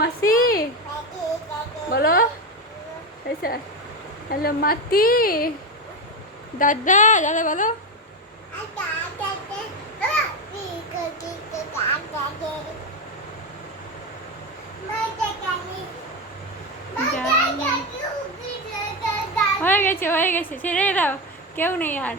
মাসি বলো। হ্যালো মাতি। দাদা দাদা বলো। হয়ে গেছে ছেড়ে দাও, কেউ নেই আর।